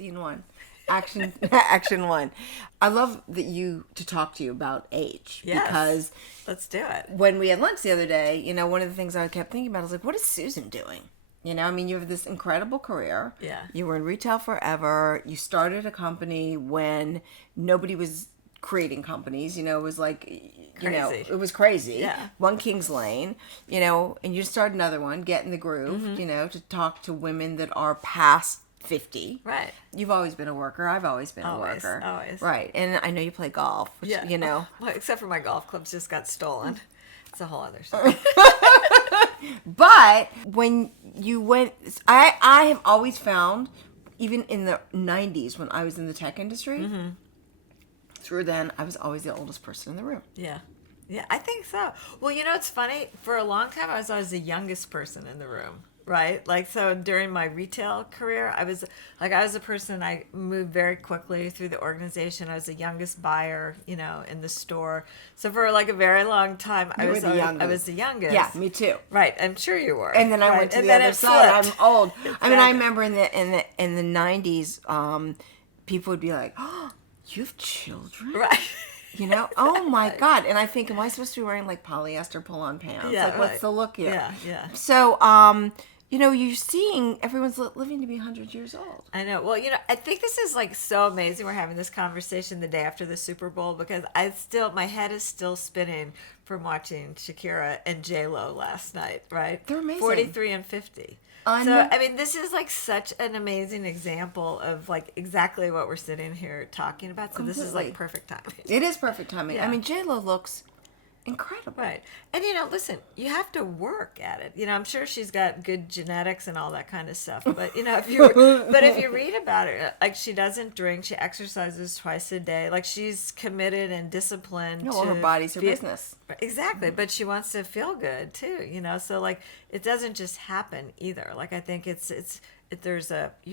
Scene one. Action one. I love to talk to you about age. Yes. Because let's do it. When we had lunch the other day, one of the things I kept thinking about, I was like, what is Susan doing? You have this incredible career. Yeah. You were in retail forever. You started a company when nobody was creating companies. It was like, crazy. It was crazy. Yeah. One King's Lane, and you start another one, Get in the Groove, to talk to women that are past 50. Right. You've always been a worker. I've always been a worker. Always. Right. And I know you play golf, which, Well, except for my golf clubs just got stolen. It's a whole other story. But when you went, I have always found, even in the 90s when I was in the tech industry, through then, I was always the oldest person in the room. Yeah. Yeah, I think so. Well, it's funny. For a long time, I was always the youngest person in the room. Right? Like, so during my retail career, I was a person, I moved very quickly through the organization. I was the youngest buyer, in the store. So for like a very long time, I was the youngest. Yeah, me too. Right. I'm sure you were. And then I went to the other side. I'm old. Exactly. I mean, I remember in the 90s, people would be like, "Oh, you have children?" Right. Oh my God. And I think, am I supposed to be wearing like polyester pull-on pants? Yeah, like, what's the look here? Yeah, yeah. So, you're seeing everyone's living to be 100 years old. I know. Well, I think this is like so amazing. We're having this conversation the day after the Super Bowl because my head is still spinning from watching Shakira and J-Lo last night, right? They're amazing. 43 and 50. So, I mean, this is like such an amazing example of like exactly what we're sitting here talking about. So Completely. This is like perfect timing. It is perfect timing. Yeah. I mean, J-Lo looks incredible. Right. And, listen, you have to work at it. I'm sure she's got good genetics and all that kind of stuff. But, if you read about her, like she doesn't drink, she exercises twice a day. Like she's committed and disciplined. No, her body's her business. Exactly. Mm-hmm. But she wants to feel good too, So like it doesn't just happen either. Like I think you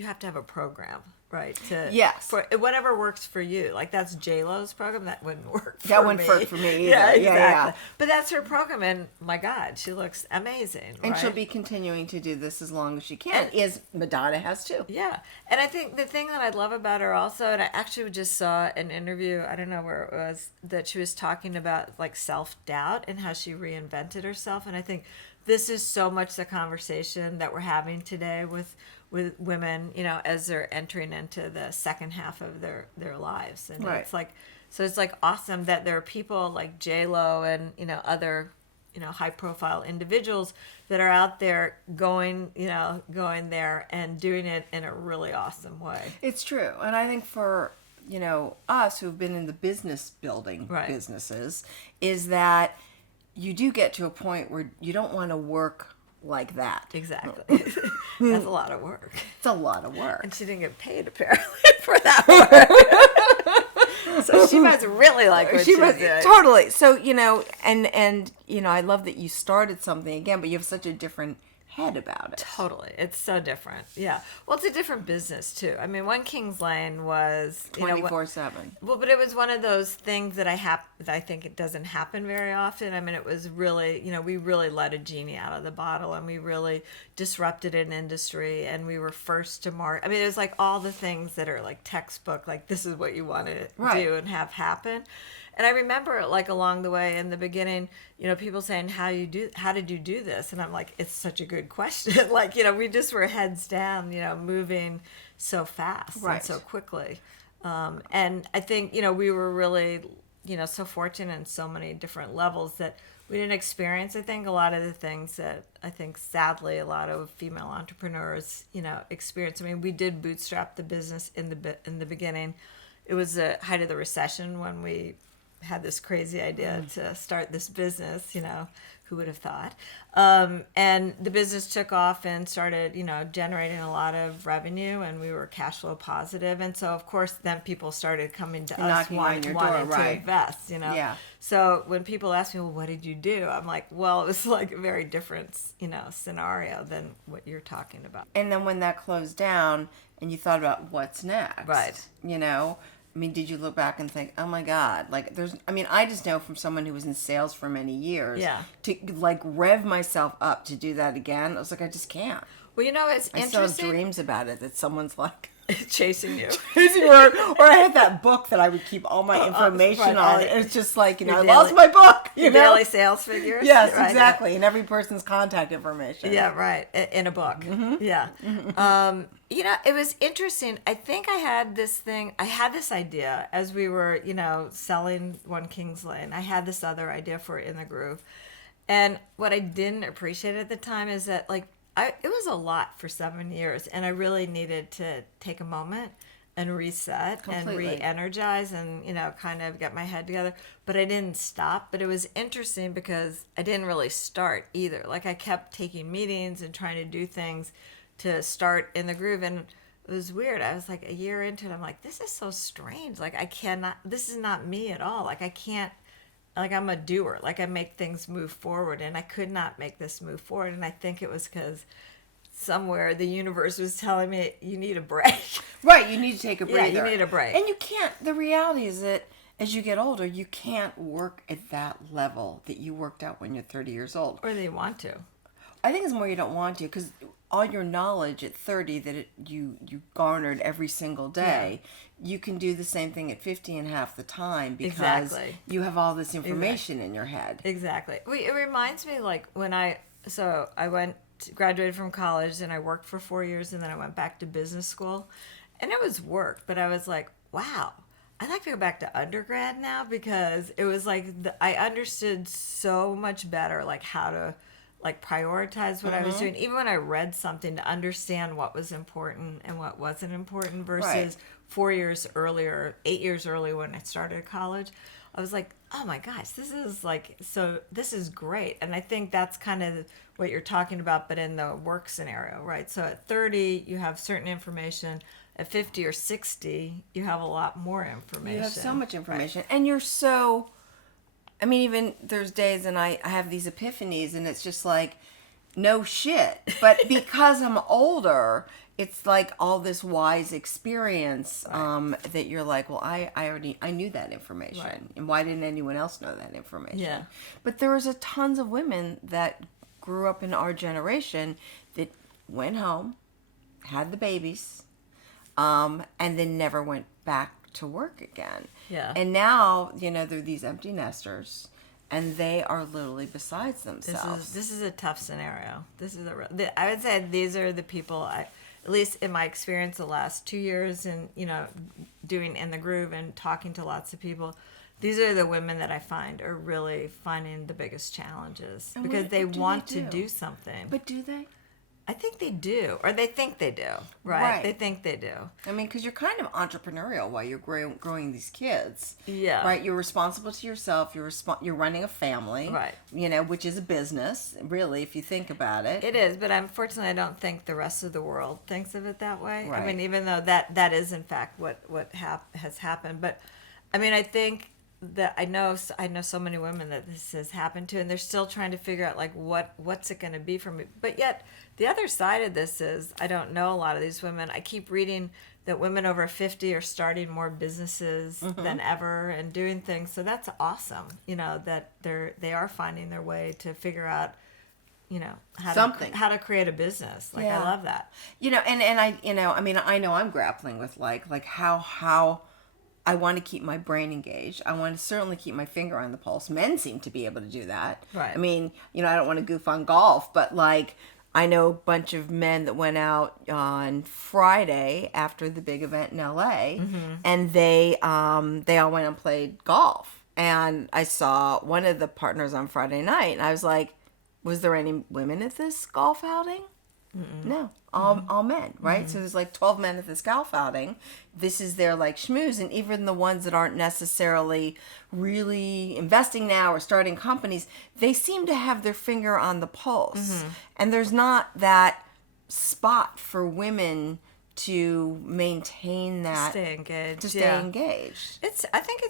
have to have a program. Right. Yes. For whatever works for you. Like that's J-Lo's program. That wouldn't work for me. That wouldn't work for me either. Yeah, exactly. Yeah. But that's her program. And my God, she looks amazing. And right? she'll be continuing to do this as long as she can, as Madonna has too. Yeah. And I think the thing that I love about her also, and I actually just saw an interview, I don't know where it was, that she was talking about like self-doubt and how she reinvented herself. And I think this is so much the conversation that we're having today with women, as they're entering into the second half of their lives. And right. It's like awesome that there are people like J-Lo and, other, high profile individuals that are out there going there and doing it in a really awesome way. It's true. And I think for, us who've been in the business building right. businesses is that you do get to a point where you don't want to work like that. Exactly. That's a lot of work. It's a lot of work. And she didn't get paid apparently for that work. So she must really like what she did. Totally. So, and I love that you started something again, but you have such a different head about it. Totally. It's so different. Yeah. Well, it's a different business too. I mean, One King's Lane was 24/7. Well, but it was one of those things that I think it doesn't happen very often. I mean, it was really, we really let a genie out of the bottle and we really disrupted an industry and we were first to market. I mean, it was like all the things that are like textbook, like this is what you want to do and have happen. And I remember, like, along the way in the beginning, people saying, how did you do this? And I'm like, it's such a good question. Like, we just were heads down, moving so fast and so quickly. And I think, we were really, so fortunate in so many different levels that we didn't experience, I think, a lot of the things that I think, sadly, a lot of female entrepreneurs, experience. I mean, we did bootstrap the business in the beginning. It was the height of the recession when we had this crazy idea to start this business, who would have thought? And the business took off and started, generating a lot of revenue and we were cash flow positive. And so, of course, then people started coming to us wanting to invest, Yeah. So when people ask me, well, what did you do? I'm like, well, it was like a very different, scenario than what you're talking about. And then when that closed down and you thought about what's next, right? I mean, did you look back and think, oh my God, like I just know from someone who was in sales for many years, to like rev myself up to do that again, I was like, I just can't. Well, it's interesting. I still have dreams about it that someone's like, chasing you. or I had that book that I would keep all my information right, on. And it's just like, Your I daily- lost my book. You Your know? daily sales figures. Yes, Right, exactly. And every person's contact information. Yeah, right. In a book. Yeah. It was interesting. I think I had this idea as we were, selling One Kings Lane. I had this other idea for In the Groove. And what I didn't appreciate at the time is that, it was a lot for 7 years. And I really needed to take a moment and reset Completely. and re-energize and, kind of get my head together. But I didn't stop. But it was interesting because I didn't really start either. I kept taking meetings and trying to do things to start In the Groove. And it was weird. I was a year into it. I'm like, this is so strange. This is not me at all. I can't, I'm a doer. I make things move forward. And I could not make this move forward. And I think it was because somewhere the universe was telling me you need a break. Right, you need to take a breather. Yeah, you need a break. And you can't, the reality is that as you get older, you can't work at that level that you worked at when you're 30 years old. Or they want to. I think it's more you don't want to, because all your knowledge at 30 that you garnered every single day, you can do the same thing at 50 and half the time because you have all this information in your head. Exactly. It reminds me when I graduated from college and I worked for 4 years and then I went back to business school, and it was work, but I was like, wow, I'd like to go back to undergrad now, because it was I understood so much better how to prioritize what I was doing, even when I read something, to understand what was important and what wasn't important versus 4 years earlier, 8 years earlier when I started college. I was like, oh my gosh, this is great. And I think that's kind of what you're talking about, but in the work scenario, right? So at 30, you have certain information. At 50 or 60, you have a lot more information. You have so much information. Right. And you're so... even there's days and I have these epiphanies and it's just no shit. But because I'm older, it's all this wise experience that you're well, I knew that information. Right. And why didn't anyone else know that information? Yeah. But there was a tons of women that grew up in our generation that went home, had the babies, and then never went back to work again. Yeah. And now, they're these empty nesters, and they are literally besides themselves. This is a tough scenario. I would say these are the people, at least in my experience the last 2 years and, doing In the Groove and talking to lots of people, these are the women that I find are really finding the biggest challenges, because they want to do something. But do they? I think they do, or they think they do, right? They think they do. Because you're kind of entrepreneurial while you're growing these kids. Yeah. Right? You're responsible to yourself. You're running a family. Right. Which is a business, really, if you think about it. It is, but unfortunately, I don't think the rest of the world thinks of it that way. Right. Even though that is, in fact, what has happened. But, I think that I know so many women that this has happened to, and they're still trying to figure out what's it going to be for me. But yet the other side of this is I don't know a lot of these women. I keep reading that women over 50 are starting more businesses than ever and doing things. So that's awesome. That they are finding their way to figure out how to create a business. I love that. I know I'm grappling with how I want to keep my brain engaged. I want to certainly keep my finger on the pulse. Men seem to be able to do that. Right. I don't want to goof on golf, but I know a bunch of men that went out on Friday after the big event in LA, and they all went and played golf. And I saw one of the partners on Friday night, and I was like, was there any women at this golf outing? No, all men, right? So there's 12 men at this golf outing. This is their schmooze, and even the ones that aren't necessarily really investing now or starting companies, they seem to have their finger on the pulse. And there's not that spot for women to maintain that, stay engaged. To stay engaged. I think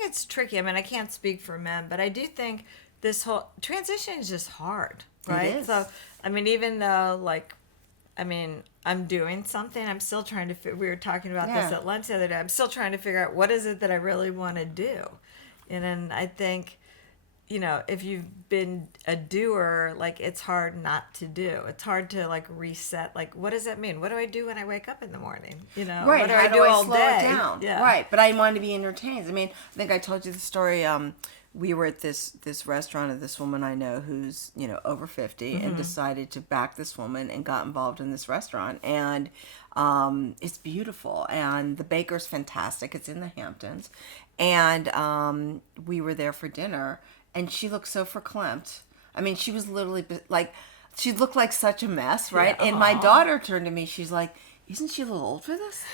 it's tricky. I can't speak for men, but I do think this whole transition is just hard, right? It is. So even though I'm doing something, I'm still trying to we were talking about this at lunch the other day. I'm still trying to figure out what is it that I really want to do. And then I think if you've been a doer, like it's hard not to do. It's hard to like reset. Like, what does that mean? What do I do when I wake up in the morning? Right. What do How I do all slow day? it down? Yeah. Right. But I wanted to be entertained. I mean, I think I told you the story. We were at this restaurant of this woman I know who's, over 50 and decided to back this woman and got involved in this restaurant. And it's beautiful. And the baker's fantastic. It's in the Hamptons. And we were there for dinner. And she looked so verklempt. I mean, she was literally like, she looked like such a mess, right? Yeah, and my daughter turned to me. She's like, isn't she a little old for this?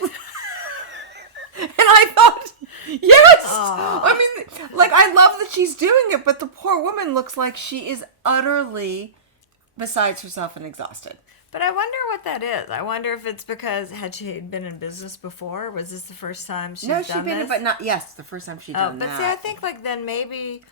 And I thought, yes. I mean, like, I love that she's doing it, but the poor woman looks like she is utterly besides herself and exhausted. But I wonder what that is. I wonder if it's because had she been in business before? Was this the first time she's done this? No, she'd been, but not, yes, the first time she'd done that. But see, I think like then maybe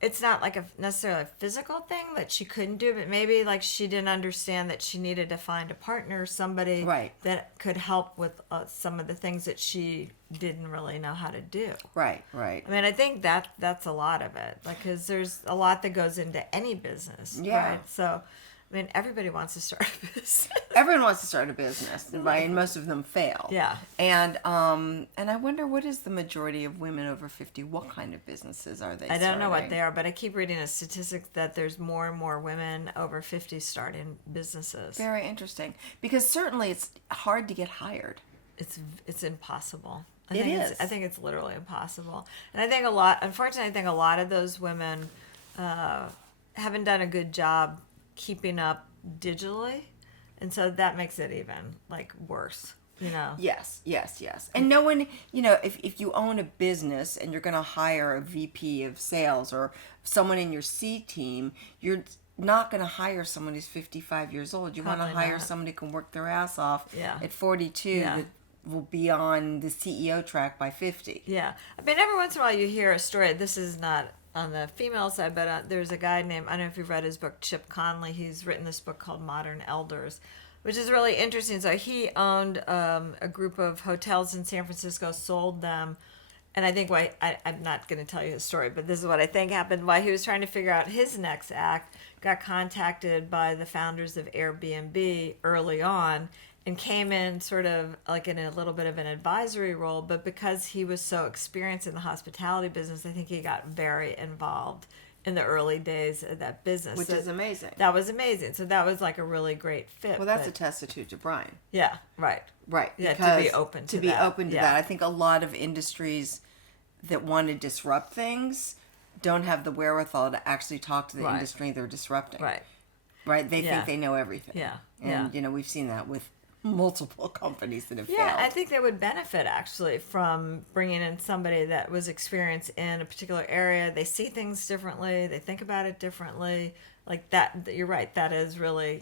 it's not like a necessarily a physical thing that she couldn't do, but maybe like she didn't understand that she needed to find a partner, somebody that could help with some of the things that she didn't really know how to do. Right. I mean, I think that's a lot of it, like, because there's a lot that goes into any business. Yeah. Right? So, I mean, everybody wants to start a business. Everyone wants to start a business, right? And most of them fail. Yeah. And I wonder, what is the majority of women over 50? What kind of businesses are they starting? I don't know what they are, but I keep reading a statistic that there's more and more women over 50 starting businesses. Very interesting, because certainly it's hard to get hired. It's impossible. It is. I think it's literally impossible. And I think unfortunately, I think a lot of those women haven't done a good job keeping up digitally. And so that makes it even like worse, Yes. And no one, if you own a business and you're going to hire a VP of sales or someone in your C team, you're not going to hire someone who's 55 years old. You want to hire someone who can work their ass off at 42 that will be on the CEO track by 50. Yeah. I mean, every once in a while you hear a story. This is not on the female side, but there's a guy named, I don't know if you've read his book, Chip Conley. He's written this book called Modern Elders, which is really interesting. So he owned a group of hotels in San Francisco, sold them. And I think I'm not going to tell you his story, but this is what I think happened. While he was trying to figure out his next act, got contacted by the founders of Airbnb early on and came in sort of like in a little bit of an advisory role. But because he was so experienced in the hospitality business, I think he got very involved in the early days of that business. Which is amazing. That was amazing. So that was like a really great fit. Well, that's a testament to Brian. Yeah, right. Right. Yeah, to be open to that. I think a lot of industries that want to disrupt things don't have the wherewithal to actually talk to the industry they're disrupting. Right. They think they know everything. Yeah. And we've seen that with multiple companies that have failed. Yeah, I think they would benefit actually from bringing in somebody that was experienced in a particular area. They see things differently. They think about it differently. Like that, you're right. That is really,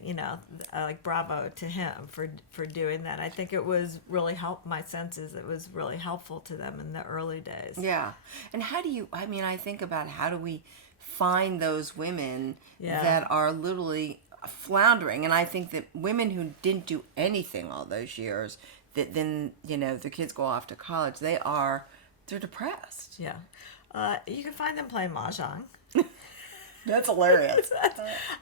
like bravo to him for doing that. I think it was really my sense is it was really helpful to them in the early days. Yeah. And I think about how do we find those women that are literally floundering, and I think that women who didn't do anything all those years, that then the kids go off to college, they're depressed. Yeah, you can find them playing mahjong. That's hilarious.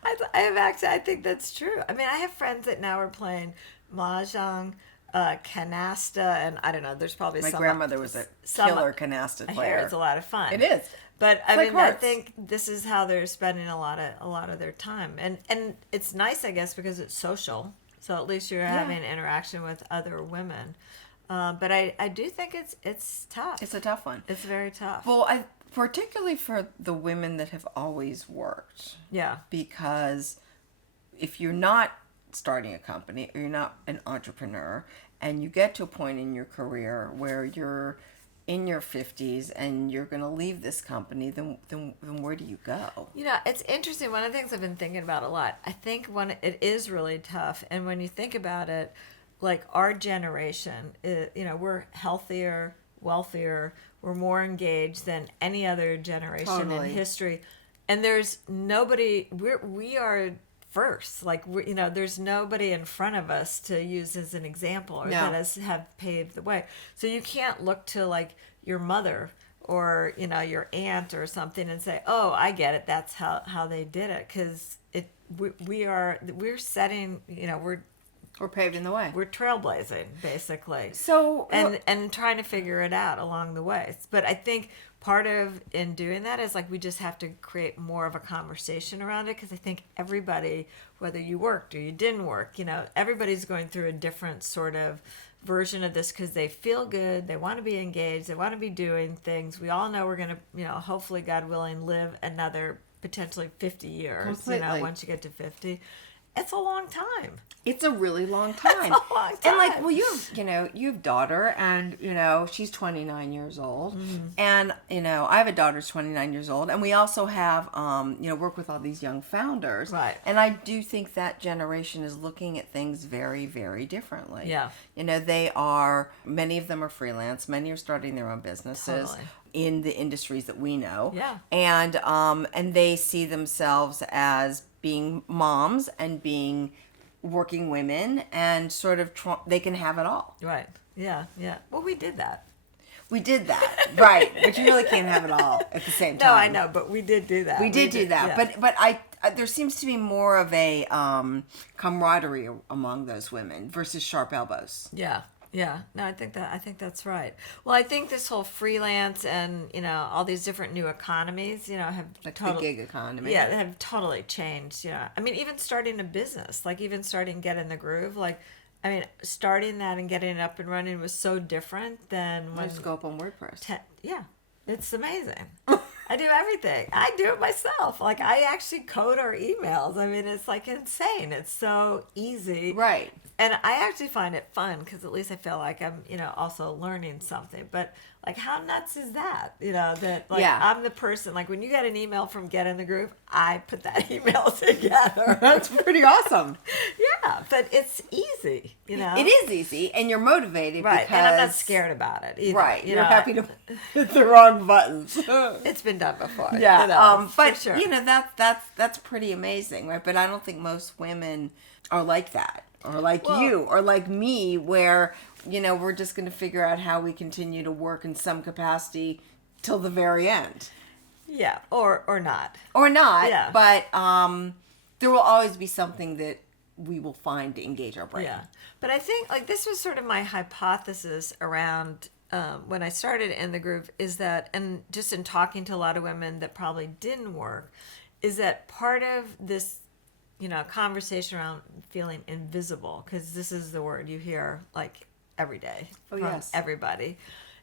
I think that's true. I mean, I have friends that now are playing mahjong, canasta, and I don't know. There's probably my grandmother was a killer canasta player. It's a lot of fun. It is. But I mean, I think this is how they're spending a lot of their time, and it's nice, I guess, because it's social. So at least you're having interaction with other women. But I do think it's tough. It's a tough one. It's very tough. Well, particularly for the women that have always worked. Yeah. Because if you're not starting a company or you're not an entrepreneur, and you get to a point in your career where you're in your 50s and you're going to leave this company, then where do you go? It's interesting. One of the things I've been thinking about a lot, I think it is really tough. And when you think about it, like our generation, we're healthier, wealthier, we're more engaged than any other generation in history. And there's nobody, we are first. Like, there's nobody in front of us to use as an example or that have paved the way. So you can't look to like your mother or your aunt or something and say, oh, I get it, that's how they did it, because we're setting, We're paving the way. we're trailblazing basically. So And trying to figure it out along the way. But I think part of in doing that is like we just have to create more of a conversation around it, because I think everybody, whether you worked or you didn't work, everybody's going through a different sort of version of this, because they feel good, they want to be engaged, they want to be doing things. We all know we're going to, hopefully, God willing, live another potentially 50 years. Completely. Once you get to 50, it's a long time. It's a really long time. It's a long time. And like, well, you have daughter, and she's 29 years old, and I have a daughter who's 29 years old, and we also have work with all these young founders, Right? And I do think that generation is looking at things very, very differently. Yeah. Many of them are freelance, many are starting their own businesses. Totally. In the industries that we know, Yeah. And they see themselves as being moms and being working women, and sort of they can have it all. Right. Yeah. Yeah. Well, we did that. We did that, right? But you really can't have it all at the same time. No, I know, but we did do that. We did do that, yeah. but I there seems to be more of a camaraderie among those women versus sharp elbows. Yeah. Yeah. No, I think that's right. Well, I think this whole freelance and, all these different new economies, have Like the gig economy. Yeah, they have totally changed. I mean, even starting a business, like even starting Get in the Groove, starting that and getting it up and running was so different than when Just go up on WordPress. Yeah, it's amazing. I do everything. I do it myself. Like, I actually code our emails. I mean, it's like insane. It's so easy. Right. And I actually find it fun, because at least I feel like I'm, also learning something. But like, how nuts is that? That like Yeah. I'm the person, like when you get an email from Get in the Groove, I put that email together. That's pretty awesome. Yeah, but it's easy, It is easy, and you're motivated, Right, because and I'm not scared about it either. Right, you're happy to hit the wrong buttons. It's been done before. Yeah, but for sure. that's pretty amazing, right? But I don't think most women are like that, or like you, or like me, where we're just going to figure out how we continue to work in some capacity till the very end. Yeah, or not. Or not. Yeah. But there will always be something that we will find to engage our brain. Yeah, but I think like this was sort of my hypothesis around when I started In the Groove, is that, and just in talking to a lot of women that probably didn't work, is that part of this, conversation around feeling invisible, because this is the word you hear like every day from everybody,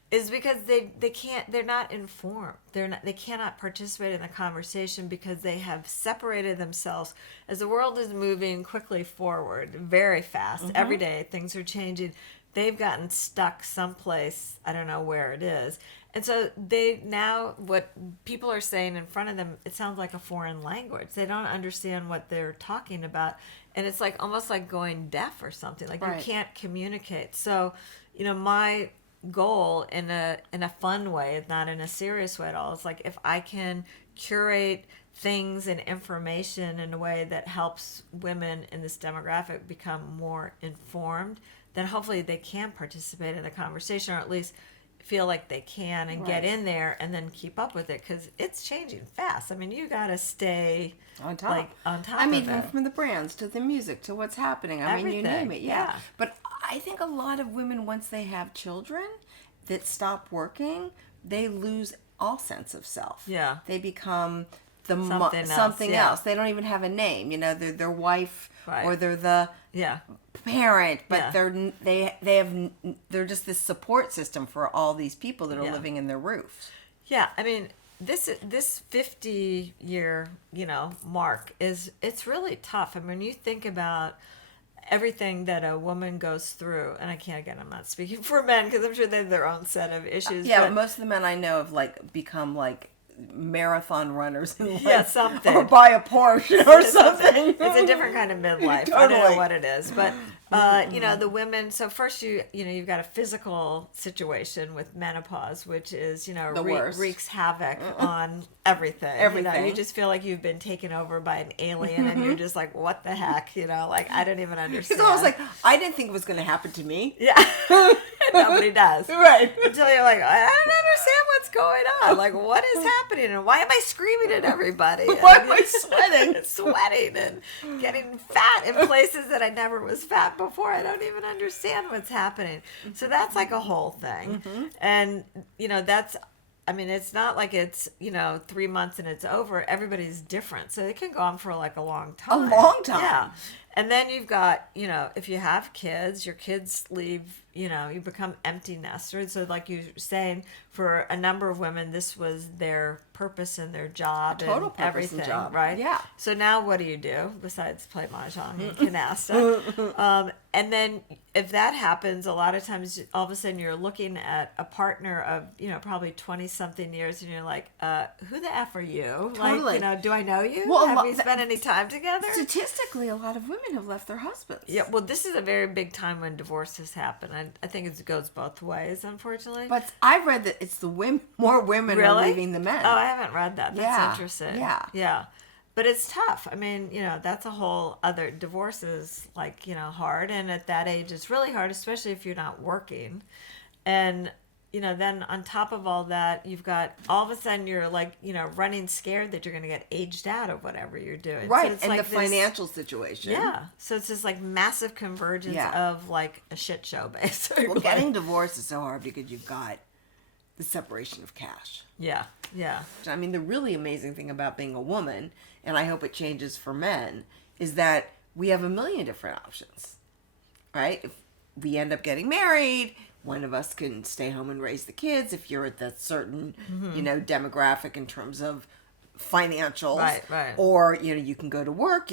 is because they're not informed. They cannot participate in the conversation because they have separated themselves. As the world is moving quickly forward, very fast, every day things are changing. They've gotten stuck someplace, I don't know where it is. And so what people are saying in front of them, it sounds like a foreign language. They don't understand what they're talking about. And it's like almost like going deaf or something. Like Right. You can't communicate. So, my goal in a fun way, not in a serious way at all, is like if I can curate things and information in a way that helps women in this demographic become more informed, then hopefully they can participate in the conversation, or at least feel like they can and get in there and then keep up with it, because it's changing fast. I mean, you got to stay on top. I mean, of even it. from the brands to the music to what's happening. I mean, you Everything. name it. Yeah. But I think a lot of women, once they have children that stop working, they lose all sense of self. Yeah. They become Something else, yeah. They don't even have a name. They're their wife, Right. or they're the parent, but Yeah. they're just this support system for all these people that are Yeah. living in their roofs. Yeah, I mean, this 50-year, mark it's really tough. I mean, you think about everything that a woman goes through, and I'm not speaking for men, because I'm sure they have their own set of issues. Yeah, but most of the men I know have become marathon runners in life, Yeah, something. or buy a Porsche or something. It's a different kind of midlife. Totally. I don't know what it is, but the women. So first, you've got a physical situation with menopause, which is The worst. wreaks havoc on everything. Everything. You just feel like you've been taken over by an alien, and you're just like, what the heck? Like I don't even understand. It's almost like I didn't think it was going to happen to me. Yeah. Nobody does. Right. Until you're like, I don't understand what's going on. Like, what is happening? And why am I screaming at everybody? Why am I sweating? Sweating and getting fat in places that I never was fat before. I don't even understand what's happening. So that's like a whole thing. Mm-hmm. And, it's not like it's, 3 months and it's over. Everybody's different. So it can go on for like a long time. A long time. Yeah. And then you've got, if you have kids, your kids leave, you become empty nesters. So like you're saying, for a number of women, this was their purpose and their job. Total and purpose everything, and job. Right? Yeah. So now what do you do besides play mahjong and canasta? And then if that happens, a lot of times all of a sudden you're looking at a partner of, probably 20-something years and you're like, who the F are you? Totally. Like, do I know you? Well, have we spent any time together? Statistically, a lot of women have left their husbands. Yeah, well, this is a very big time when divorces happen. I think it goes both ways, unfortunately. But I've read that it's the women, more women are leaving the men. Oh, I haven't read that. That's interesting. Yeah. Yeah. But it's tough. I mean, that's a whole other, divorce is like, hard. And at that age, it's really hard, especially if you're not working. And, then on top of all that, you've got, all of a sudden you're like, running scared that you're going to get aged out of whatever you're doing. Right. So it's and like the financial situation. Yeah. So it's this like massive convergence of like a shit show, basically. Well, getting divorced is so hard because you've got the separation of cash. Yeah. Yeah. I mean, the really amazing thing about being a woman, and I hope it changes for men, is that we have a million different options, right? If we end up getting married, one of us can stay home and raise the kids if you're at that certain, demographic in terms of financials. Right. Or, you can go to work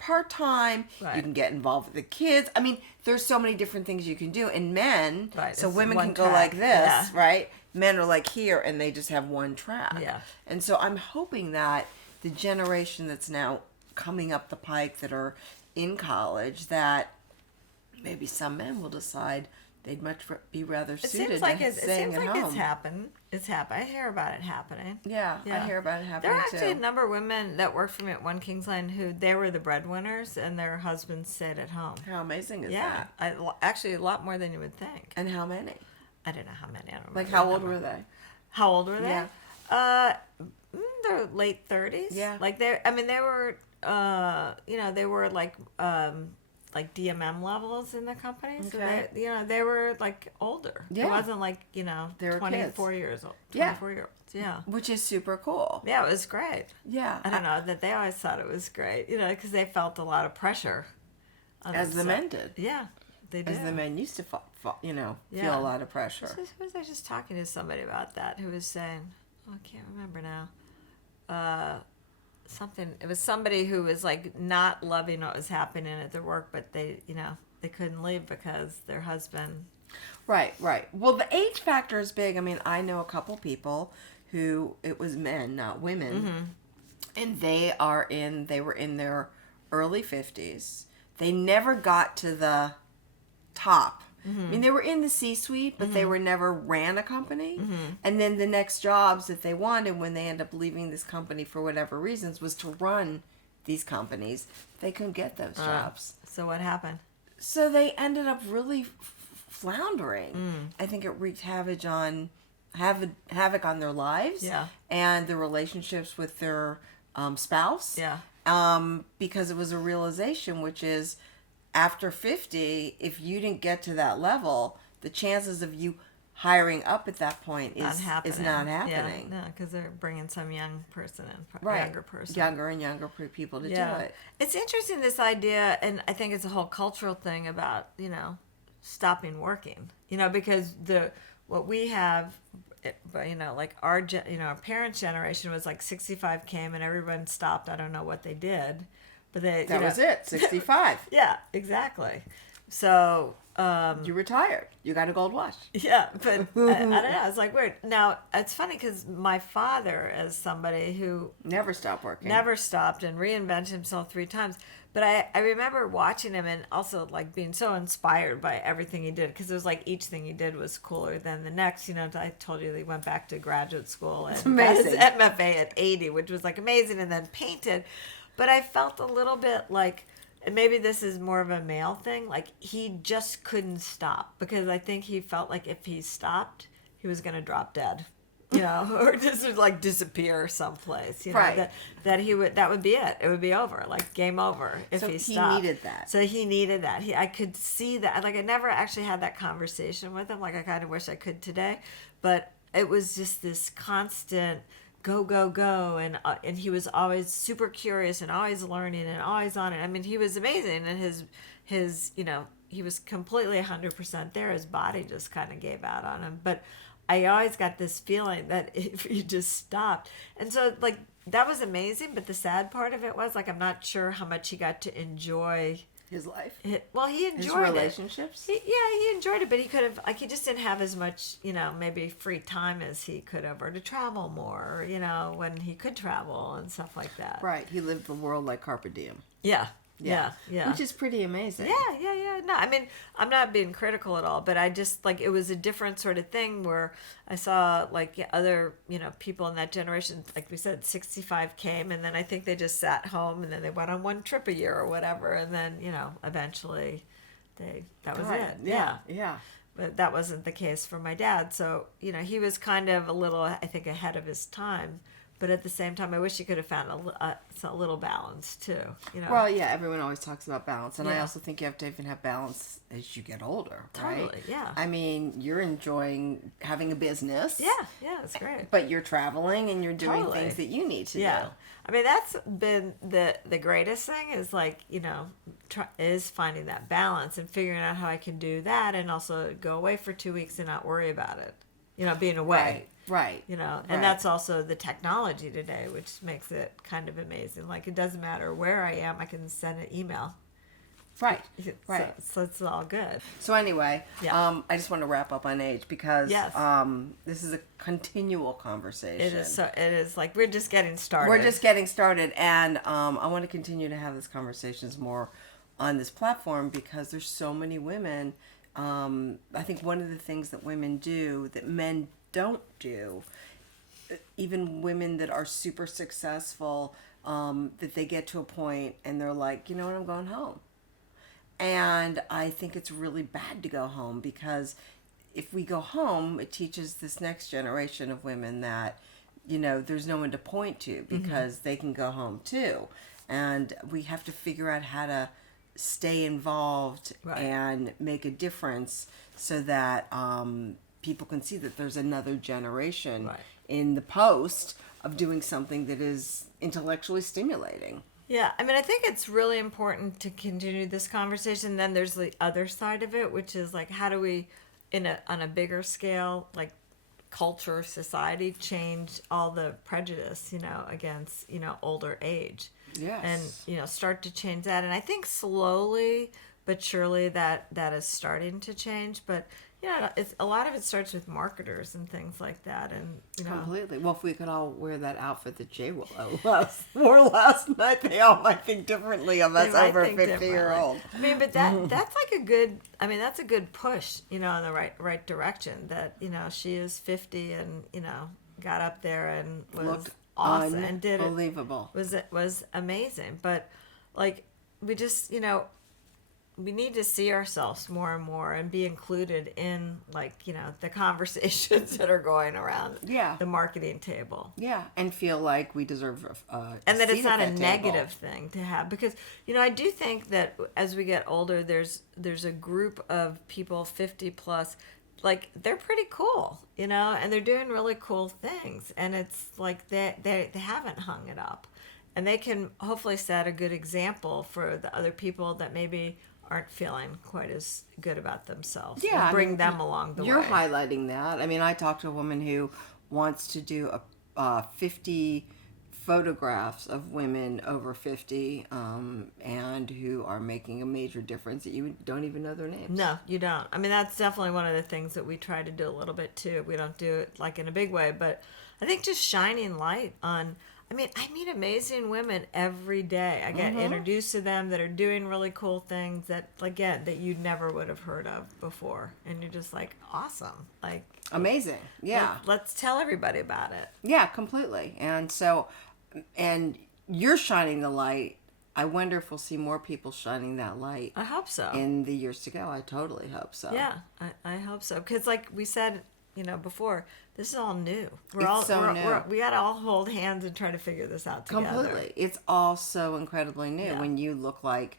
part-time, you can get involved with the kids. I mean, there's so many different things you can do. And men, so it's women one can go track. like this, Yeah. right? Men are like here and they just have one track. Yeah. And so I'm hoping that the generation that's now coming up the pike that are in college, that maybe some men will decide they'd be rather suited to staying at home. It's happened. I hear about it happening. Yeah, I hear about it happening There are actually too. a number of women that worked for me at One Kings Line who they were the breadwinners and their husbands stayed at home. How amazing is Yeah, that? actually a lot more than you would think. And how many? I don't know how many. I don't remember. Like, how old were they? How old were they? Yeah. They're late 30s. Yeah. Like they were, they were like DMM levels in the company. So Okay. they were like older. Yeah. It wasn't like, They were 24 kids. years old. Yeah. 24-year-olds. Yeah. Which is super cool. Yeah, it was great. Yeah. I don't know that they always thought it was great, because they felt a lot of pressure. As the men did. Yeah, they did. As the men used to, feel Yeah. a lot of pressure. Who was I just talking to somebody about that who was saying, I can't remember now. It was somebody who was like not loving what was happening at their work, but they couldn't leave because their husband. Right. Well, the age factor is big. I mean, I know a couple people who it was men, not women, and they were in their early 50s. They never got to the top. I mean, they were in the C-suite, but they were never ran a company. And then the next jobs that they wanted when they end up leaving this company for whatever reasons was to run these companies. They couldn't get those jobs. So what happened? So they ended up really floundering. I think it wreaked havoc on their lives. Yeah. And the relationships with their spouse. Yeah. Because it was a realization, which is, after 50, if you didn't get to that level, the chances of you hiring up at that point is not happening. Yeah, no, because they're bringing some young person in, Right. younger person. Younger and younger people to do it. It's interesting, this idea, and I think it's a whole cultural thing about, stopping working. Because what we have, like our parents' generation was like 65 came and everyone stopped. I don't know what they did. But that was it, 65. Yeah, exactly. So You retired. You got a gold watch. yeah, but I don't know. It's like weird. Now it's funny because my father, as somebody who Never stopped working. never stopped and reinvented himself 3 times, but I remember watching him and also like being so inspired by everything he did, because it was like each thing he did was cooler than the next. I told you that he went back to graduate school and got his amazing. MFA at 80, which was like amazing, and then painted. But I felt a little bit like and maybe this is more of a male thing, like he just couldn't stop, because I think he felt like if he stopped, he was going to drop dead, or just like disappear someplace, right. that would be it. It would be over, like game over if he stopped. He needed that. So he needed that. I could see that. Like I never actually had that conversation with him. Like I kind of wish I could today, but it was just this constant go, go, go. And he was always super curious and always learning and always on it. I mean, he was amazing, and his he was completely 100% there. His body just kind of gave out on him. But I always got this feeling that if he just stopped. And so, like, that was amazing. But the sad part of it was, like, I'm not sure how much he got to enjoy his life. He enjoyed his relationships. He enjoyed it, but he could have, like, he just didn't have as much, maybe free time as he could have, or to travel more, when he could travel and stuff like that. Right. He lived the world like carpe diem. Yeah. Which is pretty amazing. Yeah. No, I mean, I'm not being critical at all, but I just, like, it was a different sort of thing where I saw, like, other, people in that generation, like we said, 65 came, and then I think they just sat home, and then they went on one trip a year or whatever, and then, eventually that was it. Yeah. But that wasn't the case for my dad. So, he was kind of a little, I think, ahead of his time. But at the same time, I wish he could have found a little balance too. Well, yeah, everyone always talks about balance, and Yeah. I also think you have to even have balance as you get older, right? Totally, yeah. I mean, you're enjoying having a business. Yeah, it's great. But you're traveling and you're doing Totally. things that you need to Yeah. do. I mean, that's been the greatest thing is, like, is finding that balance and figuring out how I can do that and also go away for 2 weeks and not worry about it. Being away. Right. And that's also the technology today, which makes it kind of amazing. Like, it doesn't matter where I am, I can send an email. Right. So it's all good. So anyway, Yeah. I just want to wrap up on age because Yes. this is a continual conversation. It is like we're just getting started. We're just getting started, and I want to continue to have these conversations more on this platform because there's so many women. I think one of the things that women do that men don't do, even women that are super successful, that they get to a point and they're like, you know what, I'm going home. And I think it's really bad to go home because if we go home, it teaches this next generation of women that, there's no one to point to because they can go home too. And we have to figure out how to stay involved and make a difference so that people can see that there's another generation in the post of doing something that is intellectually stimulating. Yeah, I mean, I think it's really important to continue this conversation. Then there's the other side of it, which is like, how do we, on a bigger scale, like culture, society, change all the prejudice, against, older age. Yes. And, start to change that. And I think slowly but surely that is starting to change. But, it's a lot of it starts with marketers and things like that. And, Completely. Well, if we could all wear that outfit that Jay wore last night, they all might think differently of us over 50-year-old. I mean, but that's like that's a good push, in the right direction. That, she is 50 and, got up there and was Looked awesome and did it. Unbelievable. Was amazing. But, like, we just, we need to see ourselves more and more and be included in, like, the conversations that are going around the marketing table. Yeah, and feel like we deserve and that it's not a table. negative thing to have. Because, I do think that as we get older, there's a group of people 50 plus, like, they're pretty cool, and they're doing really cool things. And it's like they haven't hung it up. And they can hopefully set a good example for the other people that maybe aren't feeling quite as good about themselves. Yeah, and bring them along the way. You're highlighting that. I mean, I talked to a woman who wants to do 50 photographs of women over 50 and who are making a major difference that you don't even know their names. No, you don't. I mean, that's definitely one of the things that we try to do a little bit too. We don't do it like in a big way, but I think just shining light on, I mean, I meet amazing women every day. I get introduced to them that are doing really cool things that, again, that you never would have heard of before. And you're just like, awesome. Like, amazing. Yeah. Let's tell everybody about it. Yeah, completely. And so, and you're shining the light I wonder if we'll see more people shining that light I hope so. in the years to go. I totally hope so. Yeah, I hope so. Because like we said, before, this is all new. New. We got to all hold hands and try to figure this out together. Completely. It's all so incredibly new. Yeah. When you look like,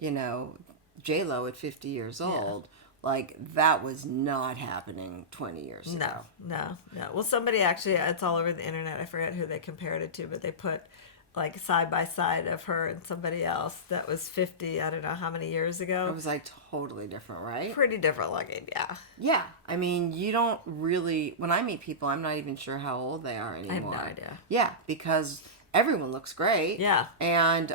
J-Lo at 50 years old, like that was not happening 20 years ago. No. Well, somebody actually, it's all over the internet. I forget who they compared it to, but they put like side by side of her and somebody else that was 50, I don't know how many years ago. It was like totally different, right? Pretty different looking, yeah. Yeah. I mean, you don't really, when I meet people, I'm not even sure how old they are anymore. I have no idea. Yeah, because everyone looks great. Yeah. And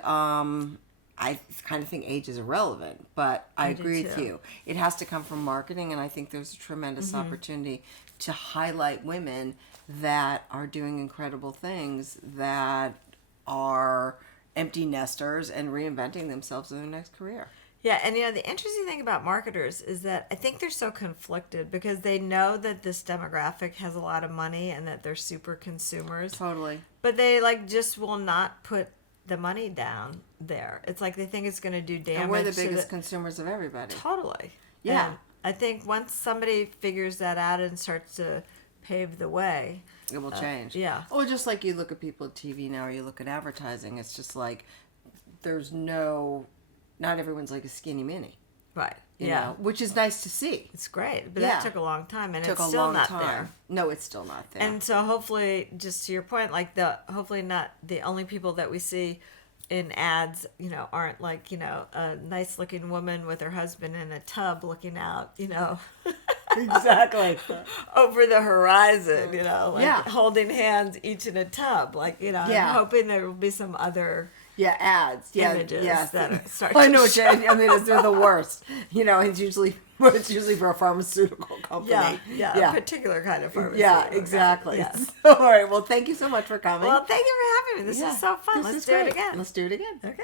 I kind of think age is irrelevant, but I agree with you. It has to come from marketing, and I think there's a tremendous opportunity to highlight women that are doing incredible things, that are empty nesters and reinventing themselves in their next career. Yeah, and the interesting thing about marketers is that I think they're so conflicted because they know that this demographic has a lot of money and that they're super consumers. Totally. But they just will not put the money down there. It's like they think it's going to do damage. And we're the biggest consumers of everybody. Totally. Yeah. And I think once somebody figures that out and starts to pave the way, it will change. Yeah. Or just like you look at people at TV now, or you look at advertising, it's just like there's not everyone's like a skinny mini. Right. You know, which is nice to see. It's great. But that took a long time, and it's still not there. No, it's still not there. And so hopefully, just to your point, like hopefully not the only people that we see in ads, aren't like, a nice looking woman with her husband in a tub looking out, Exactly. over the horizon, holding hands each in a tub. Like, I'm hoping there will be some other ads. Images that start I know what I mean, they're the worst. It's usually for a pharmaceutical company. Yeah, a particular kind of pharmaceutical. Yeah, exactly. Yes. All right. Well, thank you so much for coming. Well, thank you for having me. This is so fun. Let's do it again. Let's do it again. Okay.